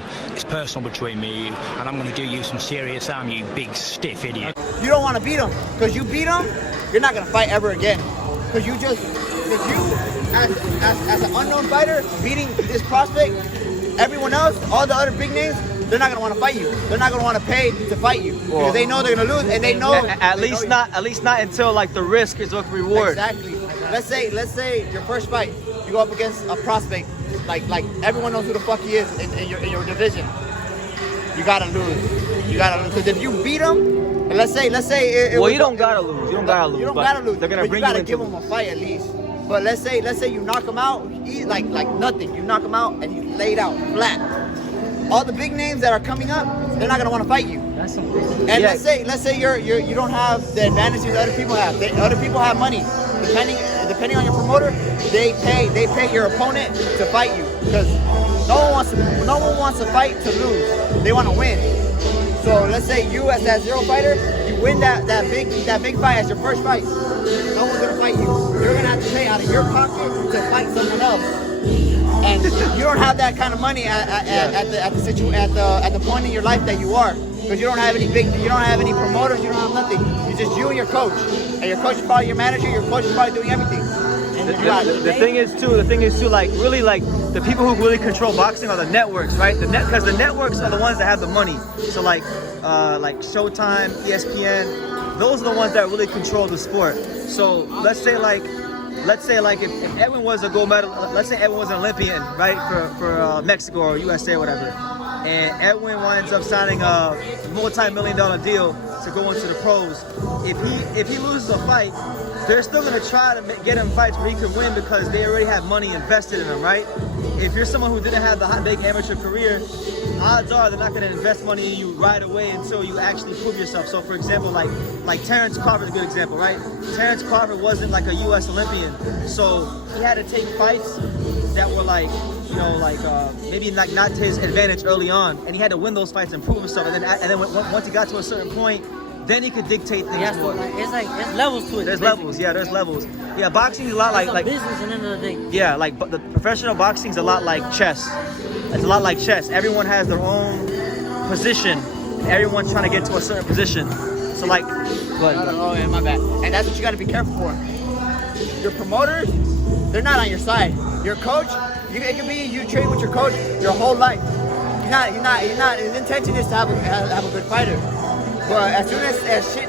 personal. It's personal between me and you, and I'm going to do you some serious harm, you big stiff idiot. You don't want to beat him, because you beat him, you're not going to fight ever again. Because you, as an unknown fighter, beating this prospect, everyone else, all the other big names, they're not gonna want to fight you. They're not gonna want to pay to fight you because they know they're gonna lose, and they know at least not until like the risk is worth the reward. Exactly. Let's say your first fight, you go up against a prospect like everyone knows who the fuck he is in your division. You gotta lose. You gotta lose, because if you beat him, and let's say you don't gotta lose. You don't gotta lose. You don't gotta lose. They're gonna bring you gotta you give him a fight at least. But let's say you knock him out, like nothing. You knock him out and he's laid out flat. All the big names that are coming up, they're not gonna want to fight you. And let's say you don't have the advantages other people have. Other people have money. Depending on your promoter, they pay your opponent to fight you, because no one wants to fight to lose. They want to win. So let's say you, as that zero fighter, you win that big fight as your first fight. No one's gonna fight you. You're gonna have to pay out of your pocket to fight someone else. And you don't have that kind of money at the point in your life that you are, because you don't have any promoters, you don't have nothing. It's just you and your coach, and your coach is probably your manager. Your coach is probably doing everything. The thing is too, like really, like the people who really control boxing are the networks, right? Because the networks are the ones that have the money. So like Showtime, ESPN, those are the ones that really control the sport. So let's say like if Edwin was a gold medal, let's say Edwin was an Olympian, right, for Mexico or USA or whatever, and Edwin winds up signing a multi-million-dollar deal to go into the pros. If he loses a fight, they're still gonna try to get him fights where he can win, because they already have money invested in him, right? If you're someone who didn't have the hot big amateur career, odds are they're not gonna invest money in you right away until you actually prove yourself. So for example, like Terrence Crawford is a good example, right? Terrence Crawford wasn't like a US Olympian, so he had to take fights that were like, maybe like not to his advantage early on, and he had to win those fights and prove himself. And then once he got to a certain point, then he could dictate things more. It's levels to it. There's levels, yeah. There's levels. Yeah, boxing is a lot like business at the end of the day. Yeah, like but the professional boxing is a lot like chess. It's a lot like chess. Everyone has their own position. Everyone's trying to get to a certain position. So like, oh yeah, my bad. And that's what you got to be careful for. Your promoters, they're not on your side. Your coach, it could be you train with your coach your whole life. You're not. His intention is to have a good fighter. But as soon as shit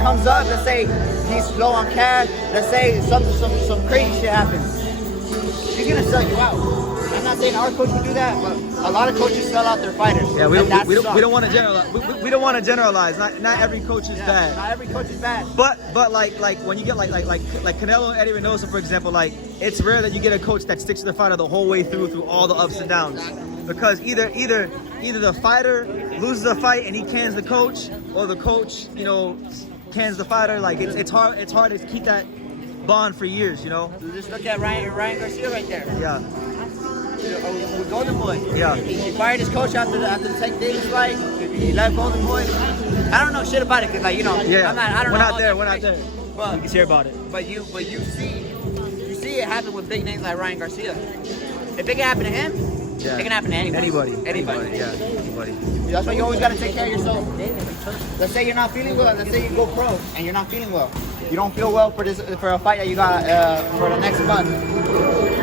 comes up, let's say he's low on cash, let's say some crazy shit happens, he's gonna sell you out. I'm not saying our coach would do that, but a lot of coaches sell out their fighters. Yeah, we don't want to generalize. We don't want to generalize. Not every coach is bad. Not every coach is bad. But like when you get like Canelo and Eddie Reynoso, for example, like it's rare that you get a coach that sticks to the fighter the whole way through all the ups and downs. Because either the fighter loses a fight and he cans the coach, or the coach, cans the fighter. Like it's hard to keep that bond for years, Just look at Ryan Garcia right there. Yeah. With Golden Boy. Yeah. He fired his coach after the Tank Davis fight. He left Golden Boy. I don't know shit about it, because Yeah. We're not there. But you can hear about it. But you see it happen with big names like Ryan Garcia. If it can happen to him, it can happen to anybody. Anybody. Yeah. Anybody. That's why you always gotta take care of yourself. Let's say you're not feeling well. Let's say you go pro and you're not feeling well. You don't feel well for a fight that you got for the next month.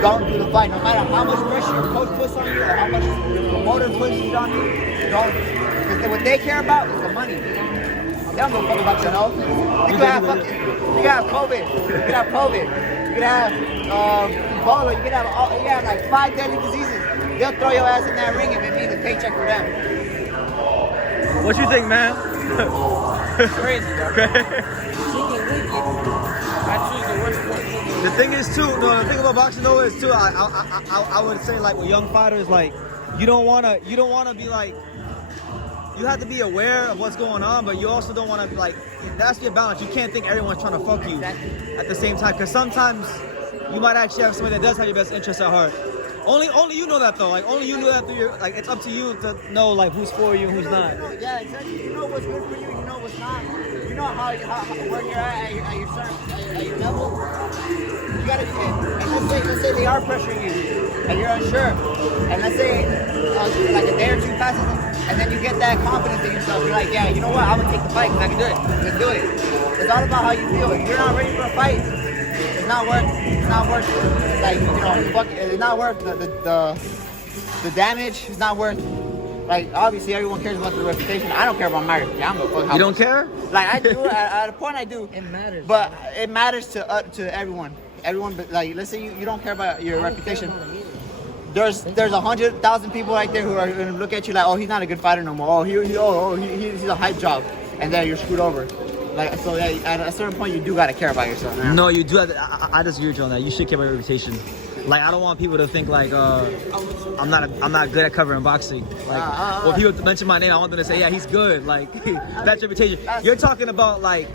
Don't do the fight, no matter how much pressure your coach puts on you or how much your promoter pushes on you. Don't, because what they care about is the money. They don't give a fuck about your health. You could have COVID. You could have COVID. You could have Ebola. You could have like 5 deadly diseases. They'll throw your ass in that ring if it means a paycheck for them. What you think, man? Crazy, The thing is too, the thing about boxing though is too, I would say like with young fighters, like you don't wanna be like, you have to be aware of what's going on, but you also don't wanna like, that's your balance. You can't think everyone's trying to fuck you at the same time, because sometimes you might actually have somebody that does have your best interests at heart. Only you know that though. Like only you know that through your, like it's up to you to know like who's for you and who's not. Yeah, exactly. You know what's good for you. You know what's not. You know how where you're at your level. You gotta. And let's say they are pressuring you. and you're unsure, and let's say like a day or two passes, and then you get that confidence in yourself. You're like, yeah, you know what? I'm gonna take the fight because I can do it. Let's do it. It's all about how you feel. If you're not ready for a fight, it's not worth. It's not worth like it's not worth the damage. It's not worth. Like, obviously, everyone cares about the reputation. I don't care about my reputation. I'm gonna fuck how You don't care? Like, I do. At a point, I do. It matters. But it matters to everyone. Everyone, but like, let's say you don't care about your reputation. There's 100,000 people right there who are gonna look at you like, oh, he's not a good fighter no more. Oh, he's a hype job, and then you're screwed over. Like, so yeah, at a certain point, you do gotta care about yourself, man. No, you do have to, I disagree with you on that. You should care about your reputation. Like, I don't want people to think like I'm not good at covering boxing. Like, when people mention my name, I want them to say, yeah, he's good. Like, that's reputation. You're talking about like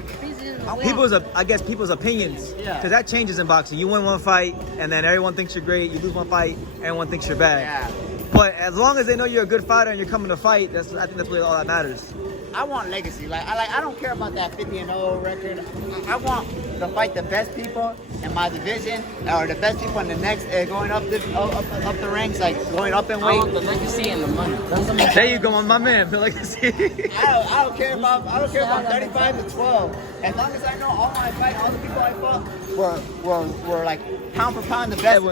people's opinions. Yeah. Because that changes in boxing. You win one fight, and then everyone thinks you're great. You lose one fight, everyone thinks you're bad. Yeah. But as long as they know you're a good fighter and you're coming to fight, I think that's really all that matters. I want legacy. I don't care about that 50-0 record. I want to fight the best people in my division, or the best people in the next going up the ranks, like going up in I weight. want the legacy and the money. That's the most. There you go, my man. The legacy. I don't care about 35-12. As long as I know all the people I fought were like pound for pound the best.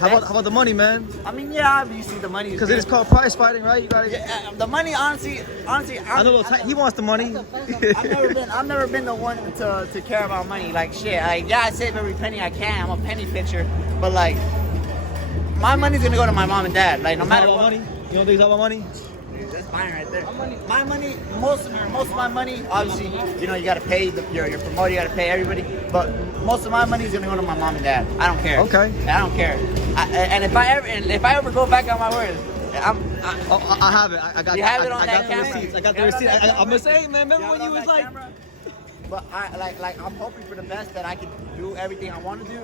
How about the money, man? I mean, yeah, obviously the money. Because it is called prize fighting, right? You gotta. Yeah, the money, honestly, He wants the money. I've never been the one to care about money. Like shit, I save every penny I can. I'm a penny pitcher, but like my money's gonna go to my mom and dad. Like no matter what. Money. You don't think it's all about money? That's fine right there. My money, most of my money, obviously, you gotta pay your promoter, you gotta pay everybody. But most of my money is gonna go to my mom and dad. I don't care. Okay. I don't care. And if I ever go back on my word, I have it. I got. You have it on I that got the camera? receipts. I got the You have it on receipts. that I'm gonna say, man. You Remember have when it you on was that like? camera? But I'm hoping for the best that I can do everything I want to do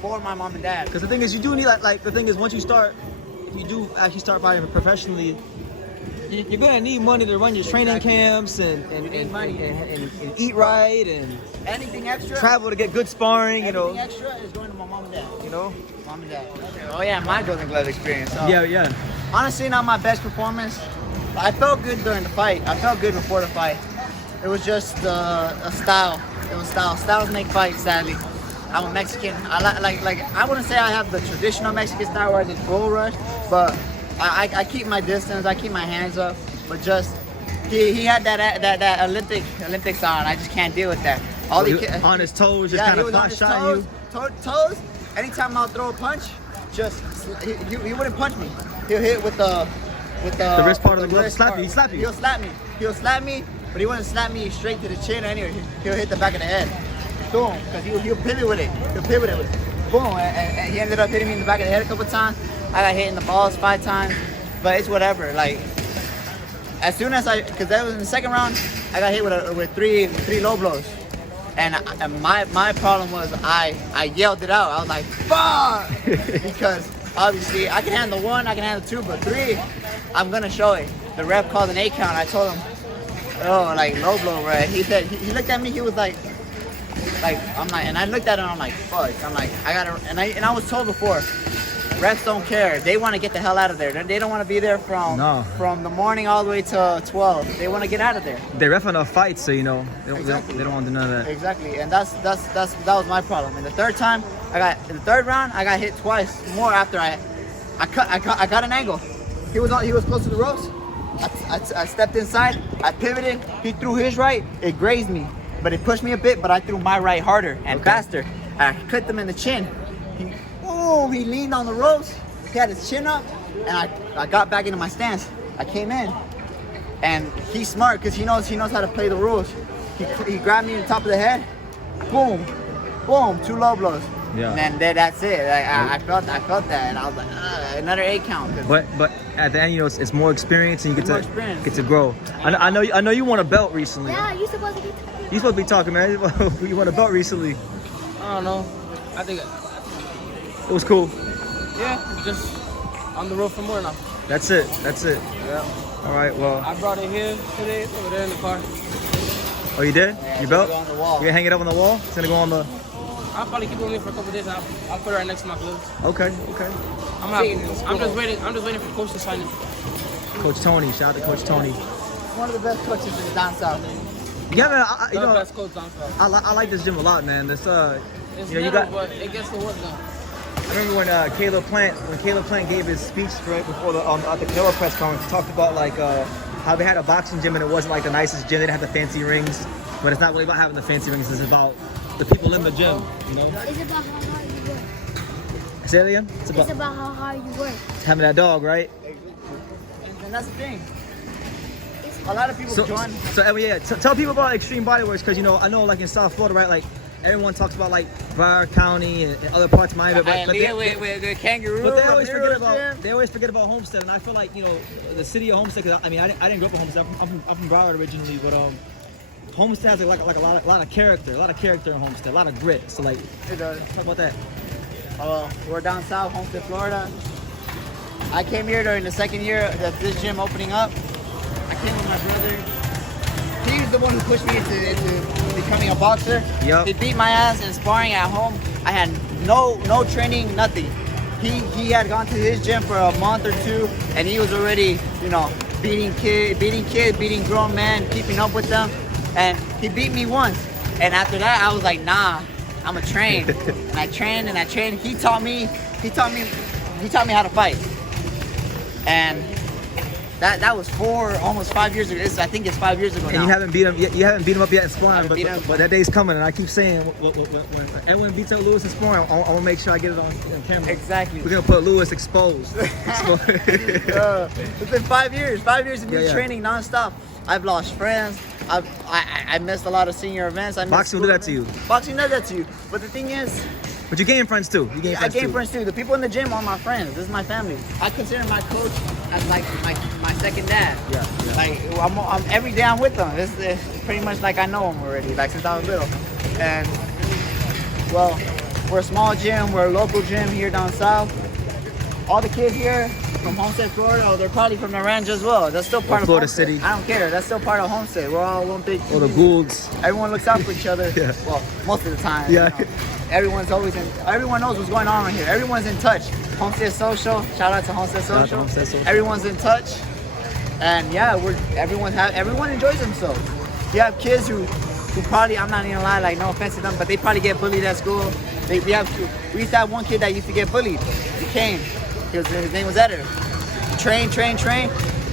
for my mom and dad. Because the thing is, you do need like the thing is, once you start, if you do actually start fighting professionally, you're gonna need money to run your training camps and eat right and Anything extra? travel to get good sparring. You know. Anything extra is going to my mom and dad. You know. Mom and dad. Oh yeah, my Golden Glove experience. So, Yeah. honestly, not my best performance. I felt good during the fight. I felt good before the fight. It was just a style. It was style. Styles make fights, sadly. I'm a Mexican. I wouldn't say I have the traditional Mexican style where I just bull rush, but I keep my distance. I keep my hands up. But just he had that Olympic style, and I just can't deal with that. On his toes, just kind of pot shot you. Toes. Anytime I'll throw a punch, he wouldn't punch me. He'll hit with the wrist part of the glove. wrist Slap part. you. He slap you. He'll slap me, but he wouldn't slap me straight to the chin or anywhere. He'll hit the back of the head. Boom, because he'll pivot with it. Boom, and he ended up hitting me in the back of the head a couple times. I got hit in the balls 5 times, but it's whatever. Like, as soon as because that was in the second round, I got hit with three low blows. And my problem was I yelled it out. I was like, fuck! Because obviously I can handle 1, I can handle 2, but 3, I'm gonna show it. The ref called an 8 count. I told him, oh, like low blow, right? He said, he looked at me, he was like, I'm like, and I looked at him, I'm like, fuck. I'm like, and I was told before, refs don't care. They want to get the hell out of there. They don't want to be there from the morning all the way to 12. They want to get out of there. They ref enough fights, so they don't want to do none of that. Exactly, and that was my problem. And the third time, in the third round, I got hit twice more after I got an angle. He was close to the ropes. I stepped inside. I pivoted. He threw his right. It grazed me, but it pushed me a bit. But I threw my right harder and faster. I clipped him in the chin. He leaned on the ropes. He had his chin up, and I got back into my stance. I came in, and he's smart because he knows how to play the rules. He grabbed me in the top of the head. Boom, 2 low blows. Yeah. And then that's it. I felt that, and I was like, another 8 count. But at the end, it's more experience, and you get to grow. And I know you won a belt recently. Yeah, you're supposed to be talking. You supposed to be talking, man. You won a belt recently. I don't know. I think It was cool. yeah, just on the road for more now. That's it. Yeah. All right. Well. I brought it here today. It's over there in the car. Oh, you did? Yeah, Your belt? it's gonna go on the wall. You gonna hang it up on the wall? It's gonna go on the. I'll probably keep it with me for a couple days. And I'll put it right next to my gloves. Okay. I'm just waiting for coach to sign it. Coach Tony, shout out to Coach Tony. One of the best coaches in down south. Yeah, man. The best coach down south. I like this gym a lot, man. This It's you know, little, but it gets the work done. I remember when Caleb Plant gave his speech right before at the Canelo press conference, he talked about like how they had a boxing gym and it wasn't like the nicest gym. They didn't have the fancy rings, but it's not really about having the fancy rings. It's about the people in the gym, you know. It's about how hard you work. Say it again. It's about how hard you work. Having that dog, right? And that's the thing. A lot of people join. So yeah, tell people about Xtreme Body Works, because you know I know like in South Florida, right? Like everyone talks about like Broward County and other parts of Miami, but with the kangaroo. But they always forget about Homestead, and I feel like, you know, the city of Homestead. Cause I mean, I didn't grow up in Homestead. I'm from Broward originally, but Homestead has like a lot of character, in Homestead, a lot of grit. So like, It does. talk about that. We're down south, Homestead, Florida. I came here during the second year of this gym opening up. I came with my brother. He's the one who pushed me into becoming a boxer. Yep. He beat my ass in sparring at home. I had no training, nothing. He had gone to his gym for a month or two, and he was already, you know, beating kids, beating grown men, keeping up with them. And he beat me once. And after that, I was like, nah, I'm gonna train. And I trained. He taught me how to fight. And that was almost 5 years ago. I think it's 5 years ago now. And you haven't beat him yet. You haven't beat him up yet in sparring, but that day's coming. And I keep saying, when Edwin beats out Lewis in sparring, I want to make sure I get it on camera. Exactly. We're gonna put Lewis exposed. It's been 5 years. 5 years of me training nonstop. I've lost friends. I missed a lot of senior events. Boxing will do that to you. Boxing does that to you. But the thing is, but you gain friends too. I gain friends too. The people in the gym are my friends. This is my family. I consider my coach as like my second dad. Yeah. Like I'm every day I'm with them. It's pretty much like I know them already, like since I was little. And well, we're a small gym. We're a local gym here down south. All the kids here from Homestead, Florida, they're probably from the ranch as well. That's still part of Florida Homestead. City. I don't care. That's still part of Homestead. We're all one big. Or the Goulds. Everyone looks out for each other. Yeah. Well, most of the time. Yeah. You know. Everyone knows what's going on right here. Everyone's in touch. Homestead Social. Shout out to Homestead Shout out to Social. Homestead Social. Everyone's in touch. And yeah, everyone enjoys themselves. You have kids who probably, I'm not even gonna lie, like no offense to them, but they probably get bullied at school. We used to have one kid that used to get bullied. He came. His name was Edwin. Train.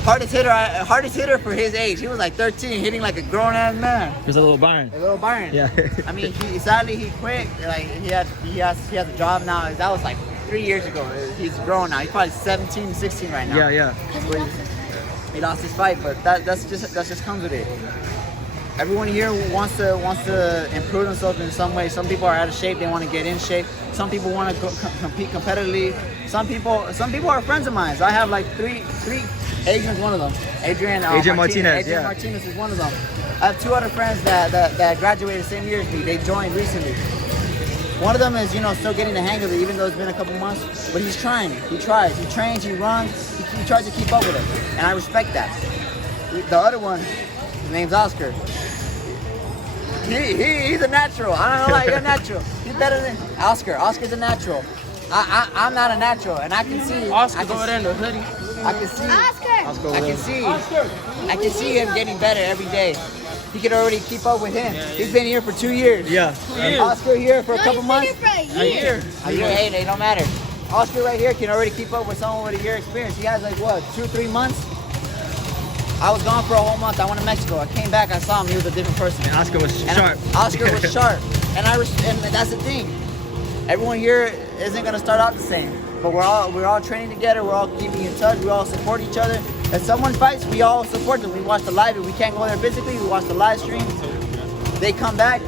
Hardest hitter for his age. He was like 13, hitting like a grown ass man. There's a little Byron. Yeah. I mean, sadly he quit. Like he has a job now. That was like 3 years ago. He's grown now. He's probably 17, 16 right now. Yeah. He lost his fight, but that just comes with it. Everyone here wants to improve themselves in some way. Some people are out of shape. They want to get in shape. Some people want to compete competitively. Some people are friends of mine. So I have like three. Adrian's one of them. Adrian Martinez. Adrian Martinez is one of them. I have two other friends that graduated the same year as me. They joined recently. One of them is, you know, still getting the hang of it, even though it's been a couple months. But he's trying. He tries. He trains. He runs. He tries to keep up with it, and I respect that. The other one, his name's Oscar. He's a natural. I don't know why he's a natural. He's better than Oscar. Oscar's a natural. I'm not a natural, and I can see Oscar's over there in the hoodie. I can see. Oscar! I can see him getting better every day. He can already keep up with him. He's been here for 2 years. Yeah. Oscar here for a couple months. A year. Hey, they don't matter. Oscar right here can already keep up with someone with a year experience. He has like what, 2-3 months? I was gone for a whole month. I went to Mexico. I came back. I saw him. He was a different person. And Oscar was sharp. Oscar was sharp. And that's the thing. Everyone here isn't gonna start out the same. But we're all training together. We're all keeping in touch. We all support each other. If someone fights, we all support them. We watch the live. If we can't go there physically, we watch the live stream. They come back.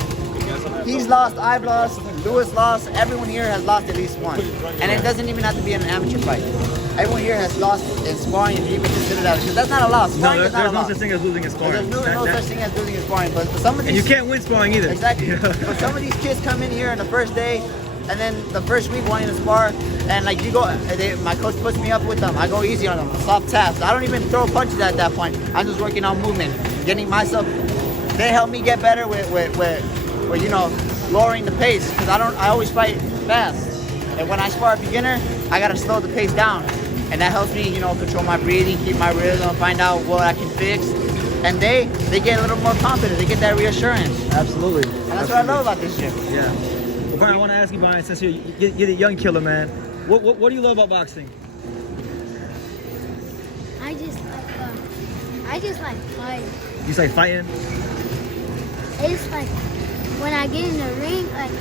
He's lost. I've lost. Lewis lost. Everyone here has lost at least one. And it doesn't even have to be an amateur fight. Everyone here has lost in sparring, if you even consider that. Because that's not a loss. No, there's no such thing as losing in sparring. There's no such thing as losing in sparring. But some of these, and you can't win sparring either. Exactly. But some of these kids come in here on the first day, and then the first week wanting to spar, and like my coach puts me up with them. I go easy on them, soft taps. I don't even throw punches at that point. I'm just working on movement, getting myself. They help me get better with you know, lowering the pace because I always fight fast. And when I spar a beginner, I gotta slow the pace down. And that helps me, you know, control my breathing, keep my rhythm, find out what I can fix. And they get a little more confident. They get that reassurance. Absolutely. And that's what I love about this gym. Yeah. Well, Byron, I want to ask you, Byron, since you're the young killer, man. What do you love about boxing? I just like fighting. You just like fighting? It's like when I get in the ring, like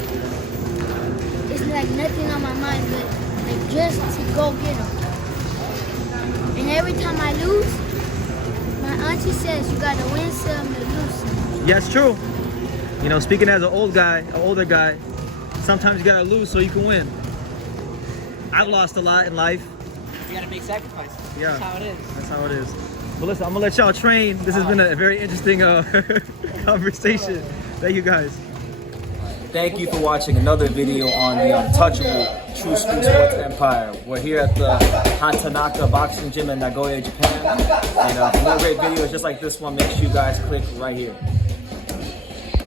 it's like nothing on my mind but like just to go get them. And every time I lose, my auntie says you gotta win some to lose some. Yeah, it's true. You know, speaking as an older guy, sometimes you gotta lose so you can win. I've lost a lot in life. You gotta make sacrifices. Yeah, That's how it is. That's how it is. But listen, I'm gonna let y'all train. This has been a very interesting conversation. Thank you guys. Thank you for watching another video on the untouchable True Street Sports Empire. We're here at the Hatanaka Boxing Gym in Nagoya, Japan. And for more great videos just like this one, make sure you guys click right here.